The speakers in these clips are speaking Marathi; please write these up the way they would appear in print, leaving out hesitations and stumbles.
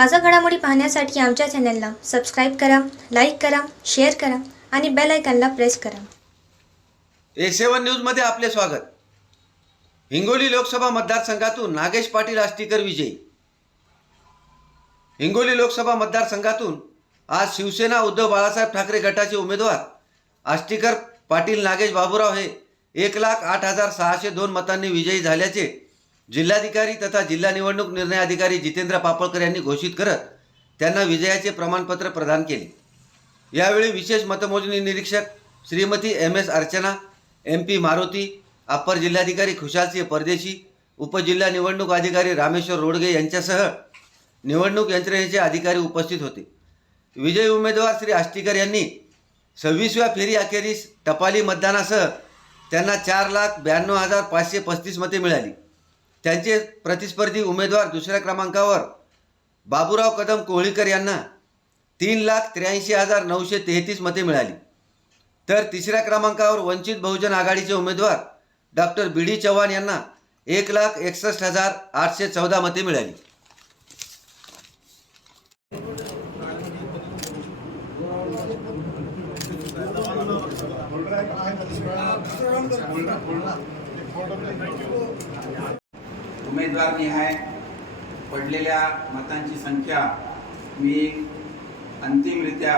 ताजा घडामोडी पाहण्यासाठी आमच्या चॅनलला सबस्क्राईब करा, लाईक करा, शेअर करा आणि बेल आयकॉनला प्रेस करा. A7 न्यूजमध्ये आपले स्वागत. हिंगोली लोकसभा मतदारसंघातून नागेश पाटील आष्टीकर विजयी. हिंगोली लोकसभा मतदारसंघातून आज शिवसेना उद्धव बाळासाहेब ठाकरे गटाचे उमेदवार आष्टीकर पाटील नागेश बाबूराव हे 1,08,602 मतांनी विजयी झाल्याचे जिल्हाधिकारी तथा जिल्हा निवडणूक निर्णय अधिकारी जितेंद्र पापळकर यांनी घोषित करत त्यांना विजयाचे प्रमाणपत्र प्रदान केले. यावेळी विशेष मतमोजणी निरीक्षक Shrimati MS Archana, MP Maruti, upper जिल्हाधिकारी खुशालसिंह परदेशी, उपजिल्हा निवडणूक अधिकारी रामेश्वर रोडगे यांच्यासह निवडणूक यंत्रणेचे अधिकारी उपस्थित होते. विजयी उमेदवार श्री आष्टीकर यांनी 26व्या फेरी अखेरीस टपाली मतदानासह त्यांना 4,92,535 मते मिळाली. त्यांचे प्रतिस्पर्धी उमेदवार दुसऱ्या क्रमांकावर बाबूराव कदम कोहळीकर यांना 3,83,933 मते मिळाली. तर तिसऱ्या क्रमांकावर वंचित बहुजन आघाडीचे उमेदवार डॉक्टर BD चव्हाण यांना 1,61,814 मते मिळाली. उमेदवार निहाय पडलेल्या मतांची संख्या मी अंतिमरित्या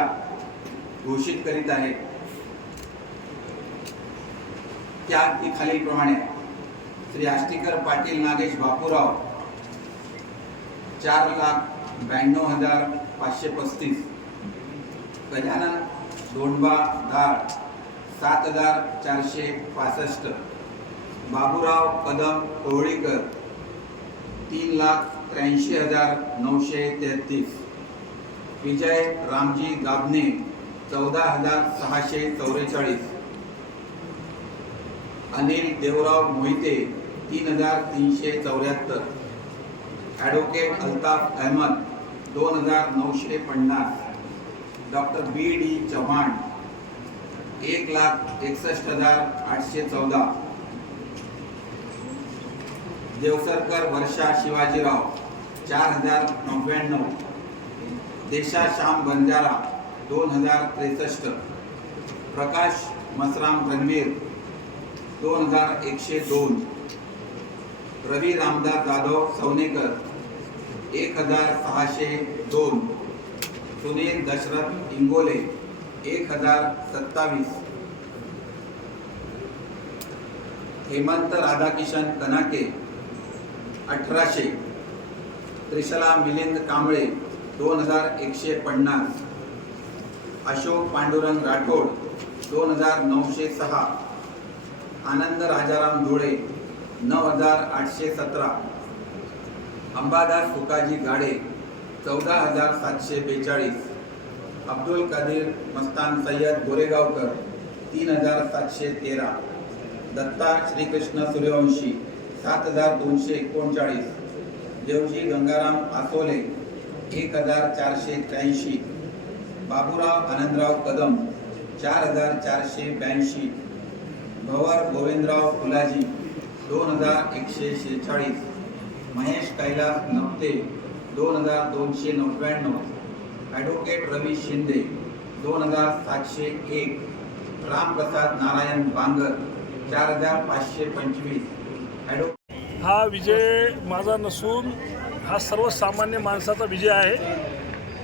घोषित करीत आहे. त्या खालीलप्रमाणे Shri Ashtikar Patil Nagesh Bapurao 4,92,535, Gajanan Dondba Dal 7,465, Baburao Kadam Kohlikar 3,83,933, Vijay Ramji Gabne 14,644, Anil Devrao Mohite 3,374, advocate Altaf Ahmad 2,950, doctor BD Chavan 1,61,814, Devsarkar Varsha Shivajirao 4,099, Desha Shyam Banjara 2,063, Prakash Masram Ranvir 2,102, Ravi Ramdas Jadhav Savanekar 1,602, Sunil Dashrath Ingole 1,027, Hemant Radhakishan Kanake 1,800, Trishala Milind Kamble 2,150, Ashok Pandurang Rathod 2,906, Anand Rajaram Dhule 9,817, Ambadas Sukaji Gade 14,742, Abdul Qadir Mastan Sayyad Goregaonkar 3,713, Datta Shrikrishna Suryavanshi 7,239, Devji Gangaram आसोले 1,483, Baburao Anandrao Kadam 4,482, भवर गोविंदराव फुलाजी 2,146, महेश कैलास नवते 2,299, ॲडव्होकेट रवी शिंदे 2,701, रामप्रसाद नारायण बांगर 4,525. हा विजय माझा नसून हा सर्वसामान्य माणसाचा विजय आहे.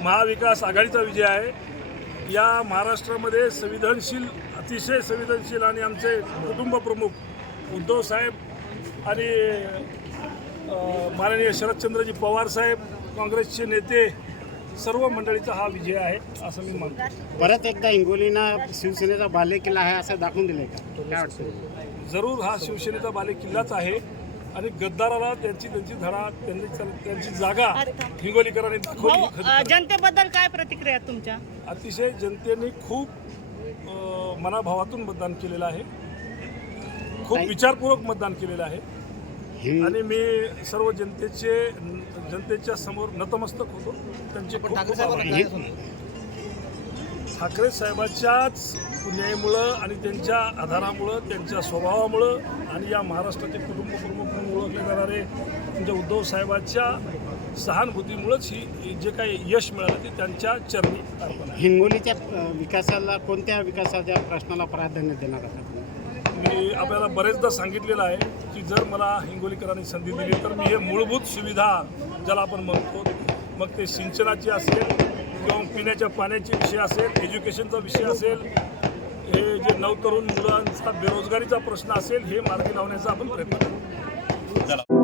महाविकास आघाडीचा विजय आहे. या महाराष्ट्रामध्ये संवेदनशील, अतिशय संवेदनशील आणि आमचे कुटुंब प्रमुख उद्धव साहेब आणि माननीय शरदचंद्रजी पवार साहेब, काँग्रेसचे नेते, सर्व मंडळीचा हा विजय आहे असं मी मानतो. परत एकदा हिंगोलीना शिवसेनेचा बालेकिल्ला आहे असं दाखवून दिलंय का? काय वाटतं? जरूर हा शिवसेनेचा बालेकिल्लाच आहे आणि गद्दाराला त्यांची धडा, त्यांची जागा हिंगोलीकरांनी दाखवली. जनतेबद्दल काय प्रतिक्रिया तुमच्या? अतिशय जनतेने खूप मनाभावातून मतदान केलेलं आहे, खूप विचारपूर्वक मतदान केलेलं आहे आणि मी सर्व जनतेच्या समोर नतमस्तक होतो. त्यांचे खूप ठाकरे साहेबांच्याच पुण्याईमुळं आणि त्यांच्या आधारामुळं, त्यांच्या स्वभावामुळं आणि या महाराष्ट्राचे कुटुंब प्रमुख म्हणून ओळखले जाणारे म्हणजे उद्धव साहेबांच्या सहानुभूतीमुळंच ही जे काही यश मिळालं ते त्यांच्या चरणी अर्पण आहे. हिंगोलीच्या विकासाला कोणत्या विकासाच्या प्रश्नाला प्राधान्य देणार आता तुम्ही? मी आपल्याला बरेचदा सांगितलेलं आहे की जर मला हिंगोलीकरांनी संधी दिली तर मी हे मूलभूत सुविधा ज्याला आपण म्हणतो, मग ते सिंचनाची असेल किंवा पिण्याच्या पाण्याचे विषय असेल, एज्युकेशनचा विषय असेल, हे जे नवतरुण मुलांचा बेरोजगारीचा प्रश्न असेल, हे मार्गी लावण्याचा आपण प्रयत्न करू.